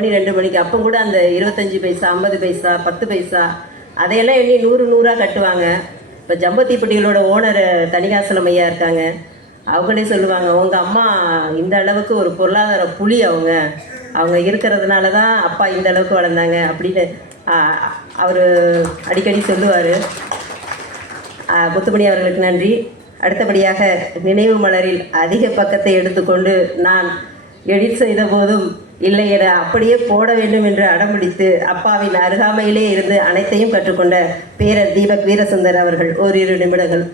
மணி ரெண்டு மணிக்கு அப்போ கூட அந்த இருபத்தஞ்சி பைசா ஐம்பது பைசா பத்து பைசா அதையெல்லாம் எண்ணி நூறு நூறாக கட்டுவாங்க. இப்போ ஜம்பத்திப்பட்டிகளோட ஓனர் தனிகாசலம் ஐயா இருக்காங்க. அவங்களே சொல்லுவாங்க உங்கள் அம்மா இந்த அளவுக்கு ஒரு பொருளாதார புலி அவங்க. அவங்க இருக்கிறதுனால தான் அப்பா இந்த அளவுக்கு வளர்ந்தாங்க அப்படின்னு அவர் அடிக்கடி சொல்லுவார். முத்துமணி அவர்களுக்கு நன்றி. அடுத்தபடியாக நினைவு மலரில் அதிக பக்கத்தை எடுத்துக்கொண்டு நான் எடிட் செய்த போதும் இல்லை என அப்படியே போட வேண்டும் என்று அடம்பிடித்து அப்பாவின் அருகாமையிலே இருந்து அனைத்தையும் கற்றுக்கொண்ட பேரர் தீபக் வீரசுந்தர் அவர்கள் ஓரிரு நிமிடங்கள்.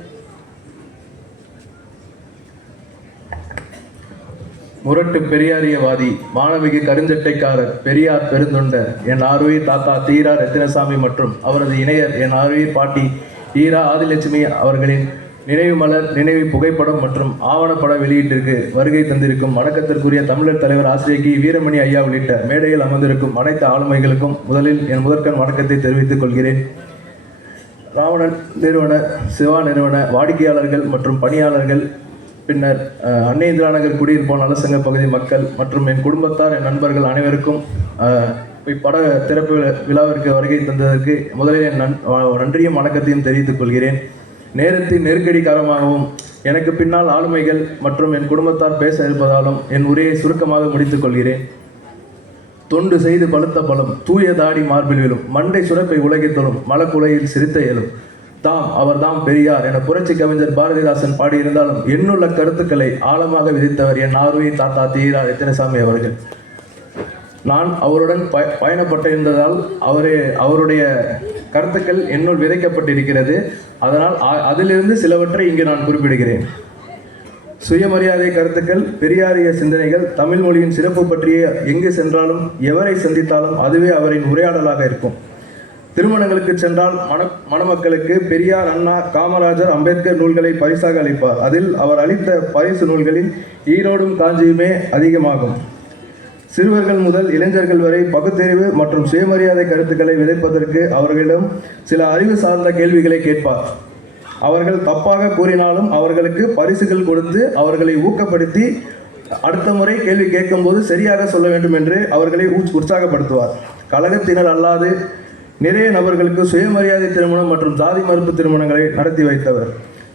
முரட்டு பெரியாரியவாதி மாணவிக்கு கருஞ்சட்டைக்காரர் பெரியார் பெருந்தொண்டர் என் ஆர்வீர் தாத்தா தீரா ரத்தினசாமி மற்றும் அவரது இணையர் என் ஆர்வீர் பாட்டி ஈரா ஆதிலட்சுமி அவர்களின் நினைவு மலர் நினைவு புகைப்படம் மற்றும் ஆவணப்பட வெளியீட்டிற்கு வருகை தந்திருக்கும் வணக்கத்திற்குரிய தமிழர் தலைவர் ஆசிரியர் கி. வீரமணி ஐயா உள்ளிட்ட மேடையில் அமர்ந்திருக்கும் அனைத்து ஆளுமைகளுக்கும் முதலில் என் முதற்கண் வணக்கத்தை தெரிவித்துக் கொள்கிறேன். ராவணன் நிறுவன சிவா நிறுவன வாடிக்கையாளர்கள் மற்றும் பணியாளர்கள் பின்னர் அன்னை இந்திரா நகர் குடியிருப்போன் நலசங்க பகுதி மக்கள் மற்றும் என் குடும்பத்தார் என் நண்பர்கள் அனைவருக்கும் இப்பட திறப்பு விழாவிற்கு வருகை தந்ததற்கு முதலில் என் நன் நன்றியும் வணக்கத்தையும் தெரிவித்துக் கொள்கிறேன். நேரத்தின் நெருக்கடி காரணமாகவும் எனக்கு பின்னால் ஆளுமைகள் மற்றும் என் குடும்பத்தார் பேச இருப்பதாலும் என் உரையை சுருக்கமாக முடித்துக் கொள்கிறேன். தொண்டு செய்து பழுத்த பலம் தூய தாடி மார்பில் விழும் மண்டை சுரப்பை உலகை தொழும் மலக்குலையில் சிரித்த இயலும் தாம் அவர்தாம் பெரியார் என புரட்சி கவிஞர் பாரதிதாசன் பாடியிருந்தாலும் என்னுள்ள கருத்துக்களை ஆழமாக விதித்தவர் என் ஆர்வி தாத்தா தீரா ரத்தினசாமி அவர்கள். நான் அவருடன் ப பயணப்பட்டிருந்ததால் அவரே அவருடைய கருத்துக்கள் என்னுள் விதைக்கப்பட்டிருக்கிறது. அதனால் அ- அதிலிருந்து சிலவற்றை இங்கு நான் குறிப்பிடுகிறேன். சுயமரியாதை கருத்துக்கள் பெரியாரிய சிந்தனைகள் தமிழ் மொழியின் சிறப்பு பற்றிய எங்கு சென்றாலும் எவரை சந்தித்தாலும் அதுவே அவரின் உரையாடலாக இருக்கும். திருமணங்களுக்கு சென்றால் மண மணமக்களுக்கு பெரியார் அண்ணா காமராஜர் அம்பேத்கர் நூல்களை பரிசாக அளிப்பார். அதில் அவர் அளித்த பரிசு நூல்களில் ஈரோடும் காஞ்சியுமே அதிகமாகும். சிறுவர்கள் முதல் இளைஞர்கள் வரை பகுத்தறிவு மற்றும் சுயமரியாதை கருத்துக்களை விதைப்பதற்கு அவர்களிடம் சில அறிவு சார்ந்த கேள்விகளை கேட்பார். அவர்கள் தப்பாக கூறினாலும் அவர்களுக்கு பரிசுகள் கொடுத்து அவர்களை ஊக்கப்படுத்தி அடுத்த முறை கேள்வி கேட்கும்போது சரியாக சொல்ல வேண்டும் என்று அவர்களை உற்சாகப்படுத்துவார். கழகத்தினர் அல்லாது நிறைய நபர்களுக்கு சுயமரியாதை திருமணம் மற்றும் ஜாதி மறுப்பு திருமணங்களை நடத்தி வைத்தவர்.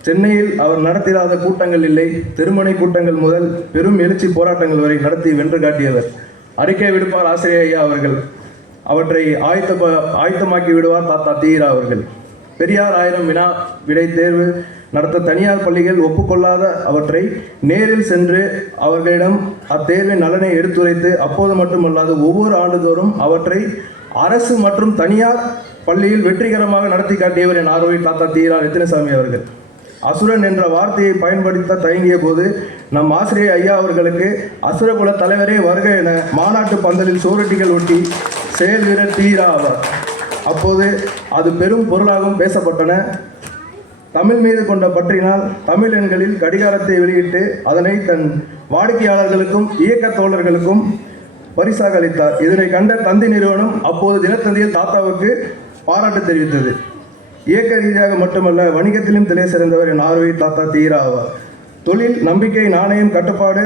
சென்னையில் அவர் நடத்திடாத கூட்டங்கள் இல்லை. திருமண கூட்டங்கள் முதல் பெரும் எழுச்சி போராட்டங்கள் வரை நடத்தி வென்று காட்டியவர். அறிக்கை விடுப்பார் ஆசிரியர் ஐயா அவர்கள். அவற்றை ஆயத்த ஆயத்தமாக்கி விடுவார் தாத்தா தீரா அவர்கள். பெரியார் ஆயிரம் வினா விடை தேர்வு நடத்த தனியார் பள்ளிகள் ஒப்புக்கொள்ளாத அவற்றை நேரில் சென்று அவர்களிடம் அத்தேர்வின் நலனை எடுத்துரைத்து அப்போது மட்டுமல்லாது ஒவ்வொரு ஆண்டுதோறும் அவற்றை அரசு மற்றும் தனியார் பள்ளியில் வெற்றிகரமாக நடத்தி காட்டியவர் என் ஆர்வை தாத்தா தீரா ரத்தினசாமி அவர்கள். அசுரன் என்ற வார்த்தையை பயன்படுத்த தயங்கிய போது நம் ஆசிரியர் ஐயா அவர்களுக்கு அசுரகுல தலைவரே வருக என மாநாட்டு பந்தலில் சோரட்டிகள் ஒட்டி செயல் வீரர் தீரா ஆவார் அப்போது அது பெரும் பொருளாகவும் பேசப்பட்டன. தமிழ் மீது கொண்ட பற்றினால் தமிழ் எண்களில் கடிகாரத்தை வெளியிட்டு அதனை தன் வாடிக்கையாளர்களுக்கும் இயக்க தோழர்களுக்கும் பரிசாக அளித்தார். இதனை கண்ட தந்தி நிறுவனம் அப்போது தினத்தந்தியில் தாத்தாவுக்கு பாராட்டு தெரிவித்தது. இயக்க ரீதியாக மட்டுமல்ல வணிகத்திலும் திலை சிறந்தவர் என் ஆர்வை தாத்தா தீரா ஆவார் தொழில் நம்பிக்கை நாணயம் கட்டுப்பாடு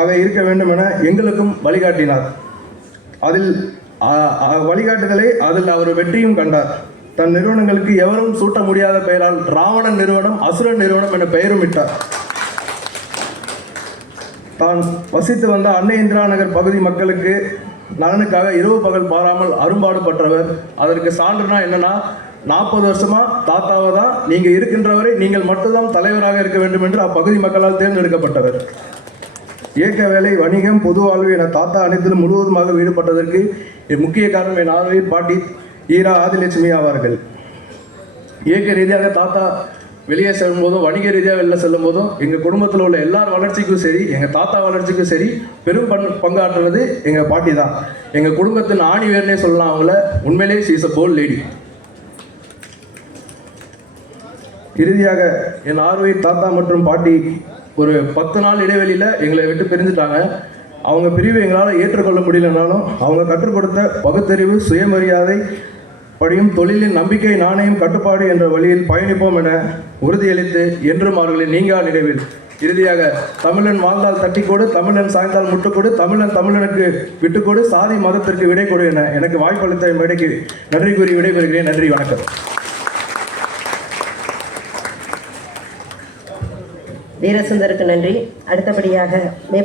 ஆக இருக்க வேண்டும் என எங்களுக்கும் வழிகாட்டினார். அதில் வழிகாட்டுதலை அதில் அவர் வெற்றியும் கண்டார். தன் நிறுவனங்களுக்கு எவரும் சூட்ட முடியாத பெயரால் ராவணன் நிறுவனம் அசுரன் நிறுவனம் என பெயரும் இட்டார். தான் வசித்து வந்த அன்னை இந்திரா நகர் பகுதி மக்களுக்கு நலனுக்காக இரவு பகல் பாராமல் அரும்பாடுபட்டவர் அதற்கு சான்றுனா என்னன்னா நாற்பது வருஷமா தாத்தாவை தான் நீங்க இருக்கின்றவரை நீங்கள் மட்டும்தான் தலைவராக இருக்க வேண்டும் என்று அப்பகுதி மக்களால் தேர்ந்தெடுக்கப்பட்டவர். இயக்க வேலை வணிகம் பொது வாழ்வு என தாத்தா அனைத்திலும் முழுவதுமாக ஈடுபட்டதற்கு என் முக்கிய காரணம் என் ஆர்வை பாட்டி ஈரா ஆதிலட்சுமி ஆவார்கள் இயக்க ரீதியாக தாத்தா வெளியே செல்லும் போதும் வணிக ரீதியாக வெளில செல்லும் போதும் எங்கள் குடும்பத்தில் உள்ள எல்லார் வளர்ச்சிக்கும் சரி எங்கள் தாத்தா வளர்ச்சிக்கும் சரி பெரும் பண் பங்காற்றுறது எங்கள் பாட்டி தான். எங்கள் குடும்பத்தின் ஆணி வேர்னே சொல்லலாம் அவங்கள உண்மையிலே சீஸ் அ போல் லேடி இறுதியாக என் ஆர்வை தாத்தா மற்றும் பாட்டி ஒரு பத்து நாள் இடைவெளியில் எங்களை விட்டு பிரிஞ்சுட்டாங்க. அவங்க பிரிவு எங்களால் ஏற்றுக்கொள்ள முடியலனாலும் அவங்க கற்றுக் கொடுத்த பகுத்தறிவு சுயமரியாதை படியும் தொழிலின் நம்பிக்கை நாணயம் கட்டுப்பாடு என்ற வழியில் பயணிப்போம் என உறுதியளித்து என்றும் அவர்களின் நீங்கா நினைவில். இறுதியாக தமிழன் வாழ்ந்தால் தட்டிக்கொடு தமிழன் சாய்ந்தால் முட்டுக்கொடு தமிழன் தமிழனுக்கு விட்டுக்கொடு சாதி மதத்திற்கு விடை கொடு என எனக்கு வாய்ப்பளித்த மேடைக்கு நன்றி கூறி விடைபெறுகிறேன். நன்றி வணக்கம். வீரசுந்தருக்கு நன்றி. அடுத்தபடியாக மே